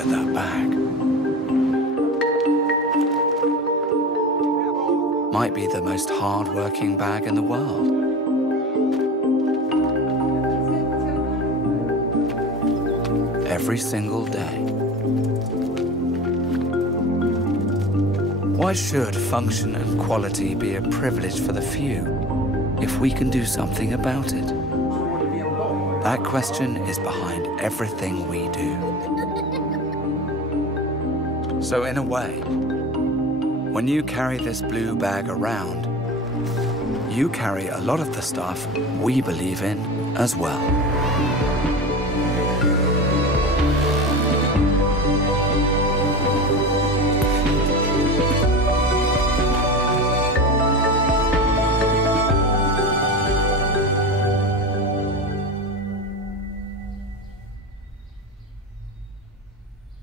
at that bag. Might be the most hard-working bag in the world. Every single day. Why should function and quality be a privilege for the few if we can do something about it? That question is behind everything we do. So in a way, when you carry this blue bag around, you carry a lot of the stuff we believe in as well.